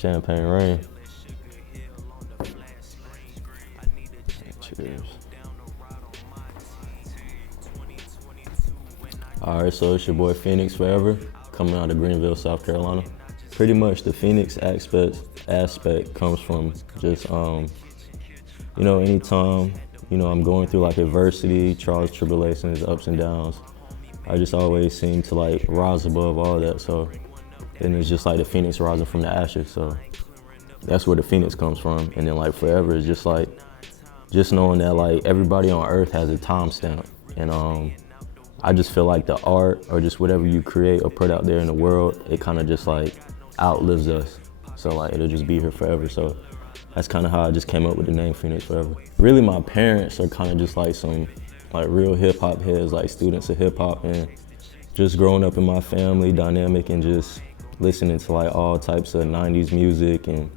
Champagne rain. Cheers. All right, so it's your boy Fenixforevr, coming out of Greenville, South Carolina. Pretty much the Phoenix aspect comes from just, anytime, I'm going through like adversity, trials, tribulations, ups and downs, I just always seem to like rise above all that. So then it's just like the Phoenix rising from the ashes. So that's where the Phoenix comes from. And then like forever is just like, just knowing that like everybody on earth has a timestamp. And I just feel like the art or just whatever you create or put out there in the world, it kind of just like outlives us. So like it'll just be here forever. So that's kind of how I just came up with the name Fenixforevr. Really my parents are kind of just like some like real hip hop heads, like students of hip hop, and just growing up in my family dynamic and just listening to like all types of 90s music and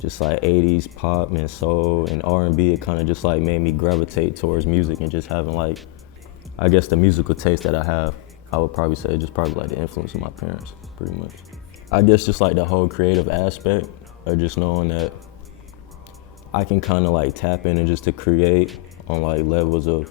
just like 80s pop and soul and R&B, it kind of just like made me gravitate towards music and just having like, I guess the musical taste that I have, I would probably say just probably like the influence of my parents, pretty much. I guess just like the whole creative aspect of just knowing that I can kind of like tap in and just to create on like levels of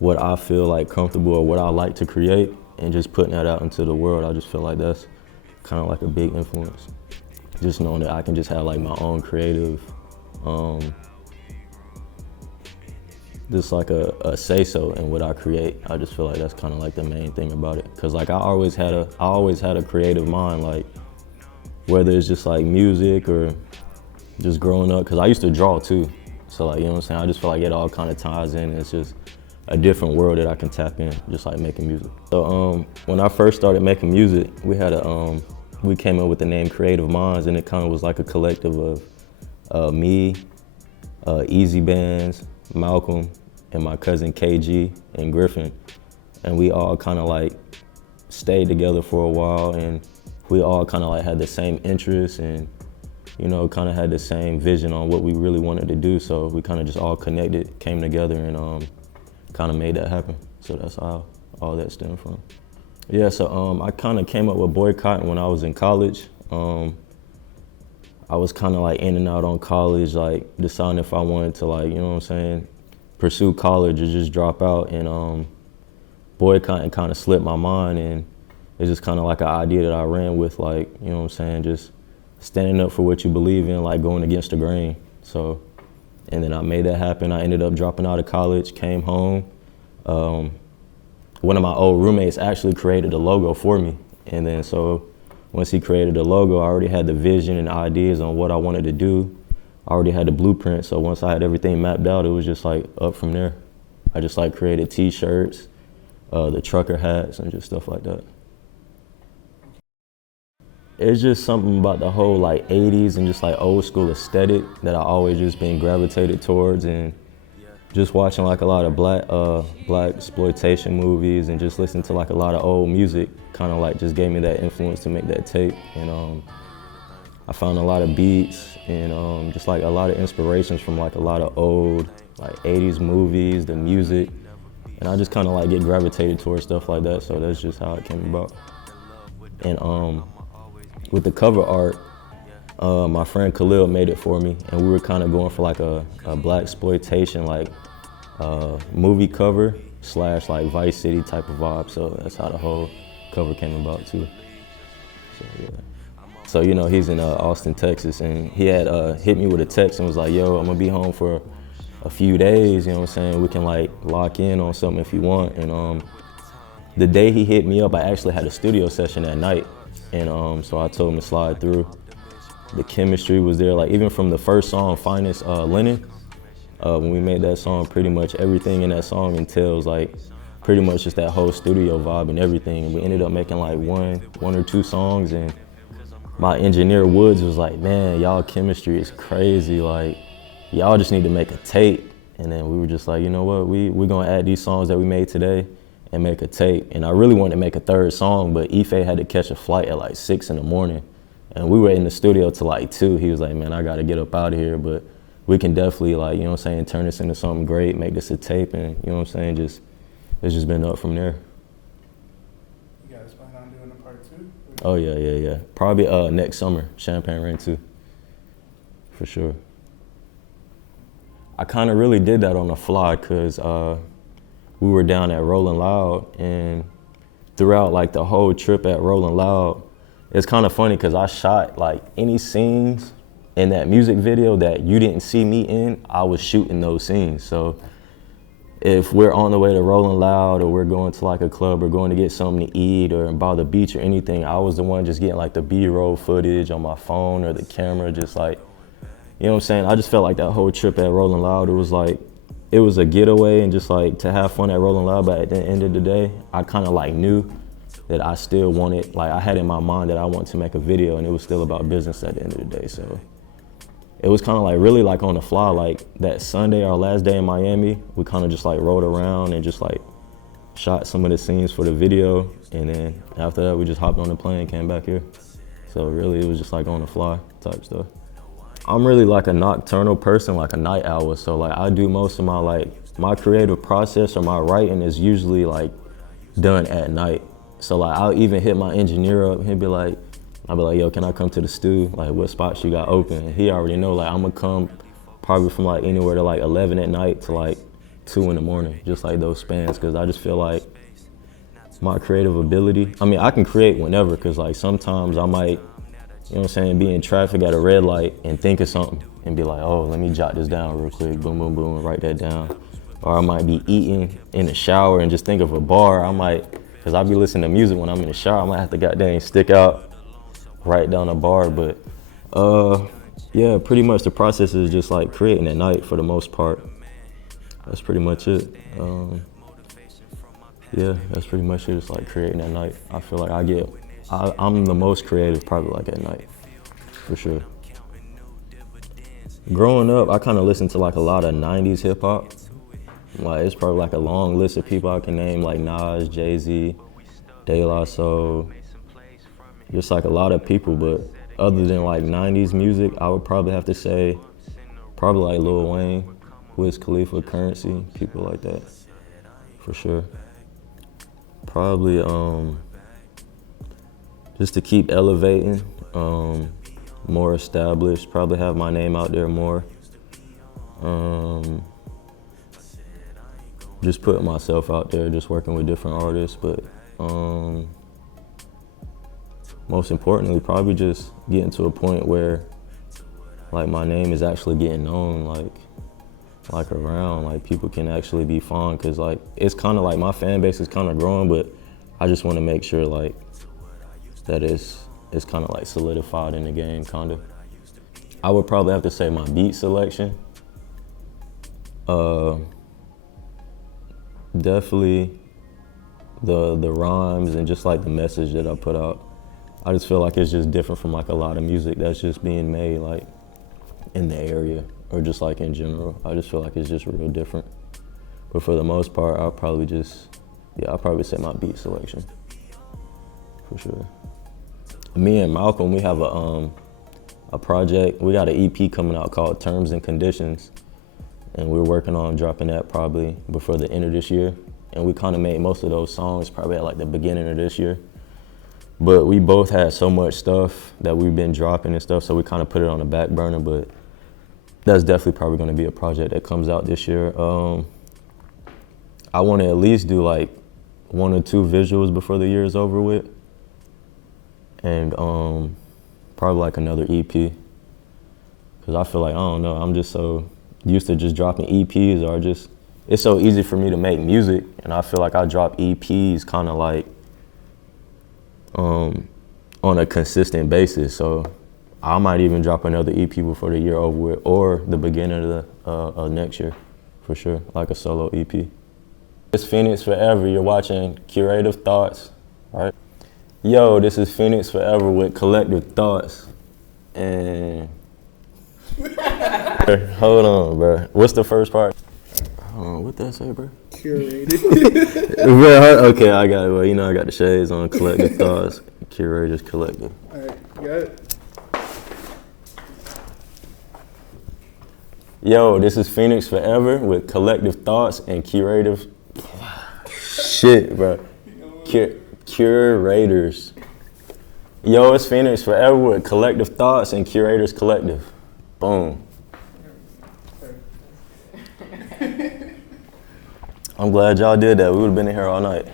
what I feel like comfortable or what I like to create and just putting that out into the world. I just feel like that's kind of like a big influence. Just knowing that I can just have like my own creative, just like a say-so in what I create. I just feel like that's kind of like the main thing about it. Cause like I always had a creative mind, like whether it's just like music or just growing up, cause I used to draw too. So like, you know what I'm saying? I just feel like it all kind of ties in. It's just a different world that I can tap in, just like making music. So when I first started making music, we came up with the name Creative Minds, and it kind of was like a collective of me, Easy Bands, Malcolm, and my cousin KG and Griffin. And we all kind of like stayed together for a while, and we all kind of like had the same interests and, kind of had the same vision on what we really wanted to do. So we kind of just all connected, came together, and kind of made that happen. So that's how all that stemmed from. Yeah, so I kind of came up with boycotting when I was in college. I was kind of like in and out on college, like deciding if I wanted to like, pursue college or just drop out, and boycotting kind of slipped my mind, and it's just kind of like an idea that I ran with, like, just standing up for what you believe in, like going against the grain. So, and then I made that happen. I ended up dropping out of college, came home. One of my old roommates actually created a logo for me. And then so once he created the logo, I already had the vision and ideas on what I wanted to do. I already had the blueprint. So once I had everything mapped out, it was just like up from there. I just like created t-shirts, the trucker hats, and just stuff like that. It's just something about the whole like 80s and just like old school aesthetic that I always just been gravitated towards, and just watching like a lot of black exploitation movies and just listening to like a lot of old music kind of like just gave me that influence to make that tape. And I found a lot of beats and just like a lot of inspirations from like a lot of old like 80s movies, the music, and I just kind of like get gravitated towards stuff like that. So that's just how it came about. And with the cover art, my friend Khalil made it for me, and we were kind of going for like a black exploitation like movie cover / like Vice City type of vibe. So that's how the whole cover came about too. So yeah. So he's in Austin, Texas, and he had hit me with a text and was like, "Yo, I'm gonna be home for a few days. You know what I'm saying? We can like lock in on something if you want." And the day he hit me up, I actually had a studio session that night, and so I told him to slide through. The chemistry was there, like even from the first song, Finest Linen, when we made that song, pretty much everything in that song entails like pretty much just that whole studio vibe and everything. And we ended up making like one or two songs, and my engineer Woods was like, "Man, y'all chemistry is crazy, like y'all just need to make a tape." And then we were just like, you know what, we're gonna add these songs that we made today and make a tape. And I really wanted to make a third song, but Ife had to catch a flight at like 6 in the morning. And we were in the studio till like 2. He was like, "Man, I gotta get up out of here, but we can definitely like, turn this into something great, make this a tape." And it's just been up from there. You guys plan on doing a part 2? Oh yeah. Probably next summer, Champagne Rain 2, for sure. I kind of really did that on the fly because we were down at Rolling Loud, and throughout like the whole trip at Rolling Loud, it's kind of funny because I shot like any scenes in that music video that you didn't see me in, I was shooting those scenes. So if we're on the way to Rolling Loud or we're going to like a club or going to get something to eat or by the beach or anything, I was the one just getting like the B-roll footage on my phone or the camera, just like, you know what I'm saying? I just felt like that whole trip at Rolling Loud, it was a getaway and just like to have fun at Rolling Loud, but at the end of the day, I kind of like knew that I still wanted, like I had in my mind that I wanted to make a video, and it was still about business at the end of the day. So it was kind of like really like on the fly, like that Sunday, our last day in Miami, we kind of just like rode around and just like shot some of the scenes for the video. And then after that, we just hopped on the plane, came back here. So really it was just like on the fly type stuff. I'm really like a nocturnal person, like a night owl. So like I do most of my creative process or my writing is usually like done at night. So like I'll even hit my engineer up, I'll be like, yo, can I come to the stew? Like what spots you got open? And he already know like I'm gonna come probably from like anywhere to like 11 at night to like 2 in the morning, just like those spans. Cause I just feel like my creative ability, I mean, I can create whenever, cause like sometimes I might, you know what I'm saying, be in traffic at a red light and think of something and be like, oh, let me jot this down real quick, boom, boom, boom, write that down. Or I might be eating in the shower and just think of a bar. I might, cause I be listening to music when I'm in the shower, I might have to goddamn stick out, write down a bar. But yeah, pretty much the process is just like creating at night for the most part. That's pretty much it. Yeah, that's pretty much it, just like creating at night. I feel like I'm the most creative probably like at night, for sure. Growing up, I kind of listened to like a lot of 90s hip hop. Like it's probably like a long list of people I can name, like Nas, Jay-Z, De La Soul, just like a lot of people. But other than like 90s music, I would probably have to say probably like Lil Wayne, Wiz Khalifa, Currency, people like that, for sure. Probably just to keep elevating, more established, probably have my name out there more. Just putting myself out there, just working with different artists, but most importantly, probably just getting to a point where like my name is actually getting known, like around, like people can actually be fond, cause like it's kind of like my fan base is kind of growing, but I just want to make sure like that it's kind of like solidified in the game, kind of. I would probably have to say my beat selection. Definitely the rhymes and just like the message that I put out. I just feel like it's just different from like a lot of music that's just being made like in the area or just like in general. I just feel like it's just real different. But for the most part, I'll probably say my beat selection, for sure. Me and Malcolm, we have a project. We got an EP coming out called Terms and Conditions, and we're working on dropping that probably before the end of this year. And we kind of made most of those songs probably at like the beginning of this year. But we both had so much stuff that we've been dropping and stuff, so we kind of put it on the back burner. But that's definitely probably going to be a project that comes out this year. I want to at least do like 1 or 2 visuals before the year is over with. And probably like another EP. Cause I feel like, I don't know, I'm just so used to just dropping EPs, or just, it's so easy for me to make music. And I feel like I drop EPs kind of like on a consistent basis. So I might even drop another EP before the year over with, or the beginning of next year, for sure, like a solo EP. It's Fenixforevr, you're watching Curative Thoughts, right? Yo, this is Fenixforevr with Collective Thoughts. And hold on, bro. What's the first part? What that say, bro? Curated. Okay, I got it. Well, you know I got the shades on. Collective Thoughts, Curators Collective. All right, you got it? Yo, this is Fenixforevr with Collective Thoughts and Curative. Shit, bro. Curators. Yo, it's Phoenix Forever with Collective Thoughts and Curators Collective. Boom. I'm glad y'all did that. We would have been in here all night.